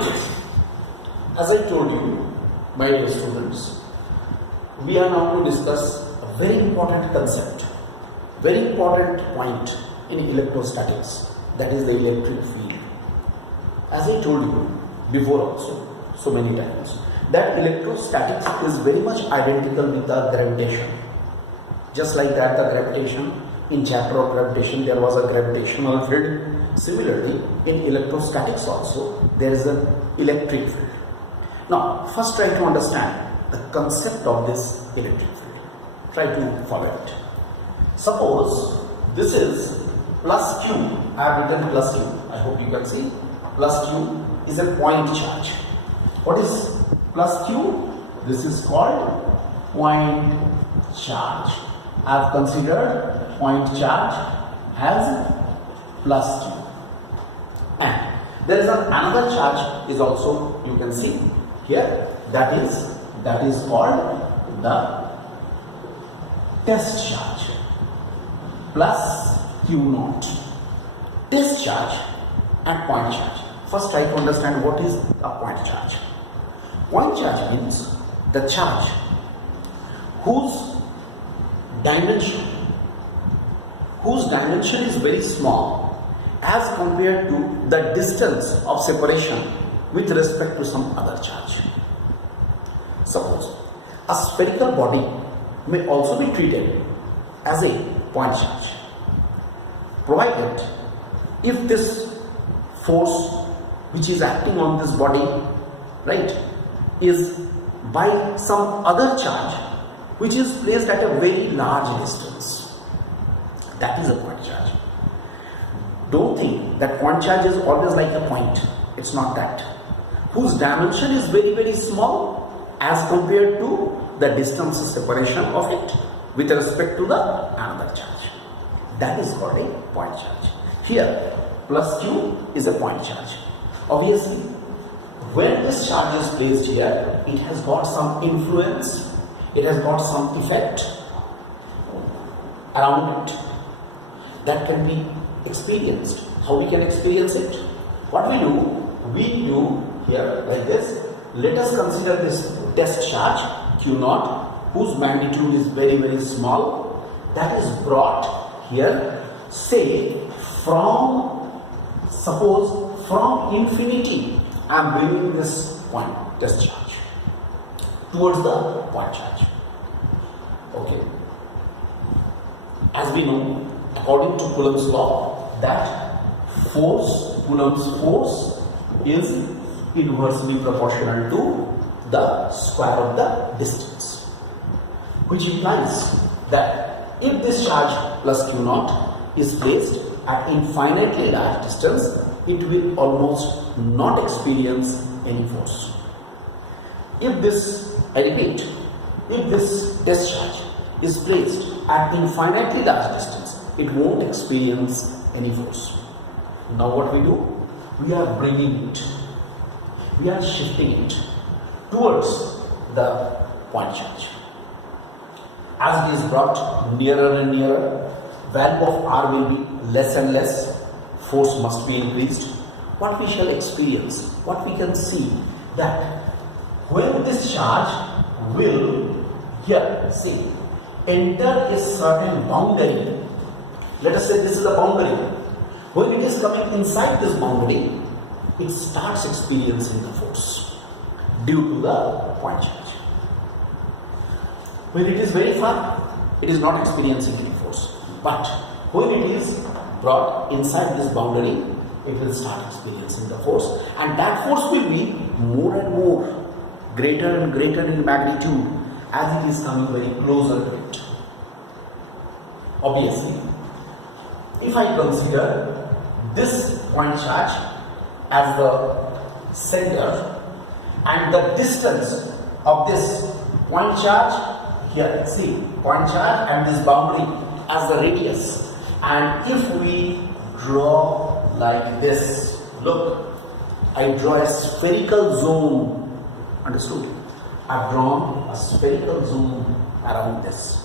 As I told you, my dear students, we are now to discuss a very important concept, very important point in electrostatics, that is the electric field. As I told you before also, so many times, that electrostatics is very much identical with the gravitation. Just like that, the gravitation, in chapter of gravitation, there was a gravitational field. Similarly, in electrostatics also, there is an electric field. Now, first try to understand the concept of this electric field. Try to follow it. Suppose this is plus Q. I have written plus Q. I hope you can see. Plus Q is a point charge. What is plus Q? This is called point charge. I have considered point charge as plus Q. And there is another charge is also, you can see here, that is called the test charge, plus Q naught. Test charge and point charge. First try to understand what is a point charge. Point charge means the charge whose dimension is very small as compared to the distance of separation with respect to some other charge. Suppose a spherical body may also be treated as a point charge, provided if this force which is acting on this body, right, is by some other charge which is placed at a very large distance. That is a point charge. Don't think that point charge is always like a point. It's not that. Whose dimension is very, very small as compared to the distance of separation of it with respect to the another charge. That is called a point charge. Here, plus Q is a point charge. Obviously, when this charge is placed here, it has got some influence, it has got some effect around it that can be experienced. How we can experience it? What we do here like this. Let us consider this test charge Q naught, whose magnitude is very, very small, that is brought here, say suppose from infinity I am bringing this point test charge towards the point charge. Okay. As we know, according to Coulomb's law, that Coulomb's force is inversely proportional to the square of the distance, which implies that if this charge plus Q naught is placed at infinitely large distance, it will almost not experience any force. If this, I repeat, if this test charge is placed at infinitely large distance, it won't experience any force. Now what we do? We are bringing it, we are shifting it towards the point charge. As it is brought nearer and nearer, value of R will be less and less, force must be increased. What we shall experience, what we can see, that when this charge will here, see, enter a certain boundary, let us say this is a boundary. When it is coming inside this boundary, it starts experiencing the force due to the point charge. When it is very far, it is not experiencing any force. But when it is brought inside this boundary, it will start experiencing the force, and that force will be more and more, greater and greater in magnitude as it is coming very closer to it. Obviously, if I consider this point charge as the center and the distance of this point charge here, see, point charge and this boundary as the radius, and if we draw like this, look, I draw a spherical zone, understood? I've drawn a spherical zone around this.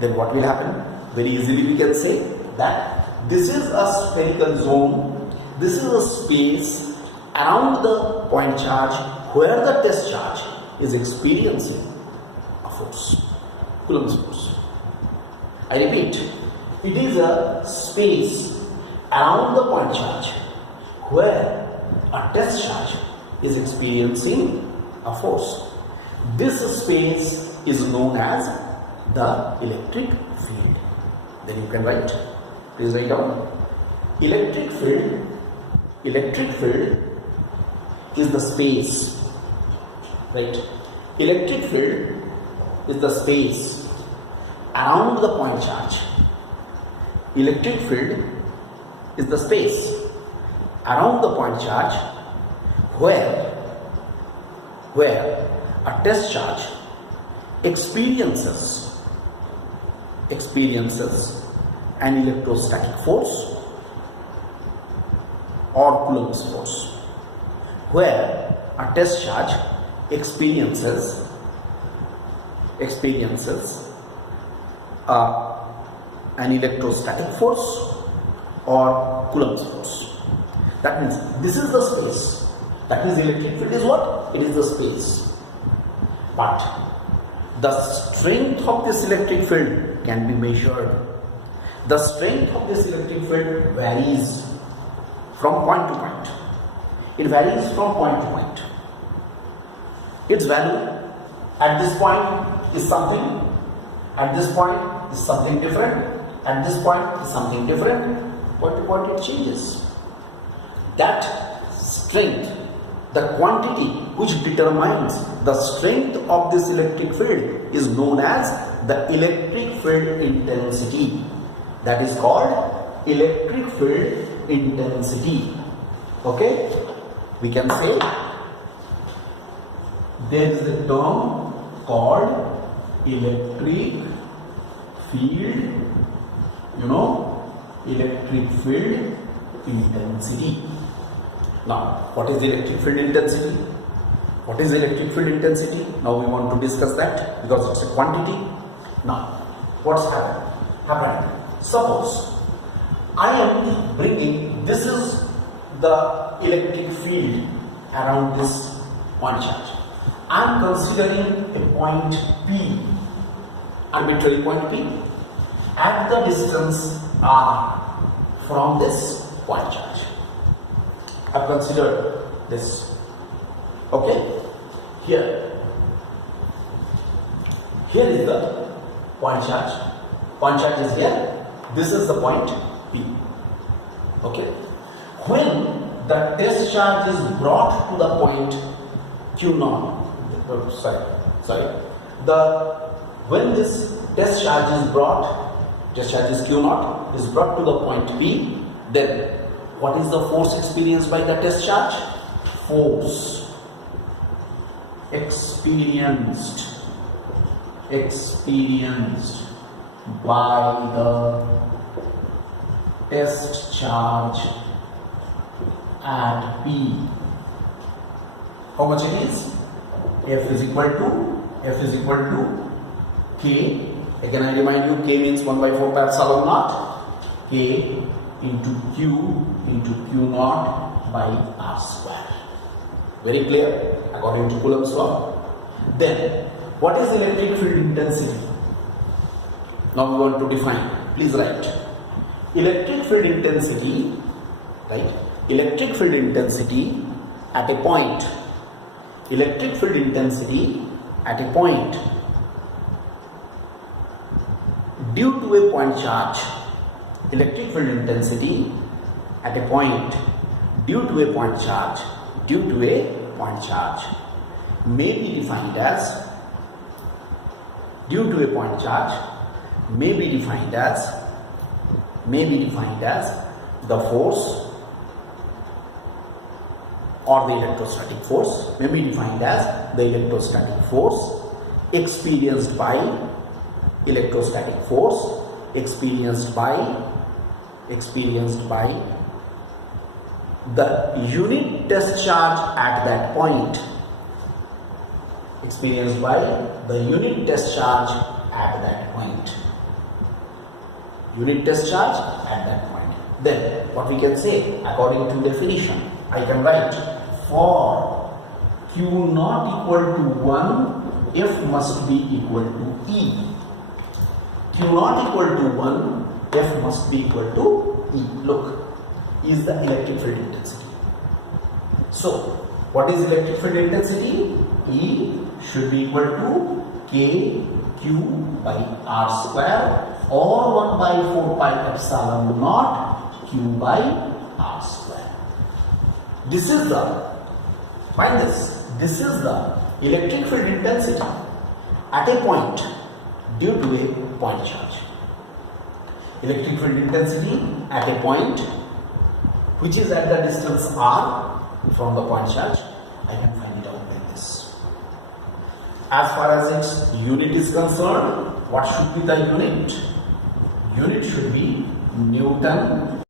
Then what will happen? Very easily we can say that this is a spherical zone, this is a space, around the point charge where the test charge is experiencing a force, Coulomb's force. I repeat, it is a space around the point charge where a test charge is experiencing a force. This space is known as the electric field. Then you can write, please write down. Electric field is the space, right? Electric field is the space around the point charge. Electric field is the space around the point charge where a test charge experiences an electrostatic force or Coulomb's force, where a test charge experiences an electrostatic force or Coulomb's force. That means this is the space. That means electric field is what? It is the space. But the strength of this electric field can be measured. The strength of this electric field varies from point to point. It varies from point to point. Its value at this point is something, at this point is something different, at this point is something different. Point to point it changes. That strength, the quantity which determines the strength of this electric field is known as the electric field intensity. That is called electric field intensity. Okay? We can say there is a term called electric field, electric field intensity. Now, what is the electric field intensity? What is electric field intensity? Now we want to discuss that because it's a quantity. Now, what's happened? Suppose I am bringing, this is the electric field around this point charge. I am considering a point P, arbitrary point P, at the distance R from this point charge. I have considered this. Okay? Here is the point charge. Point charge is here. This is the point P. Okay? When the test charge is brought to the point Q0, when this test charge is brought, test charge is Q0, is brought to the point P, then what is the force experienced by the test charge? Force experienced by the test charge at P. How much it is? F is equal to K. Again I remind you, K means 1 by 4 pi epsilon naught. K into Q into Q0 by R square. Very clear according to Coulomb's law. Then what is electric field intensity? Now we want to define. Please write. Electric field intensity, right? Electric field intensity at a point. Electric field intensity at a point due to a point charge. Electric field intensity at a point due to a point charge may be defined as the force or the electrostatic force, may be defined as the electrostatic force experienced by the unit test charge at that point. Experienced by the unit test charge at that point. Unit test charge at that point. Then what we can say according to definition, I can write for Q not equal to 1, F must be equal to E. Q not equal to 1, F must be equal to E. Look, E is the electric field intensity. So, what is electric field intensity? E should be equal to KQ by R square or 1 by 4 pi epsilon naught Q by R square. This is the, find this is the electric field intensity at a point due to a point charge. Electric field intensity at a point which is at the distance R from the point charge, I can find it out like this. As far as its unit is concerned, what should be the unit? Unit should be Newton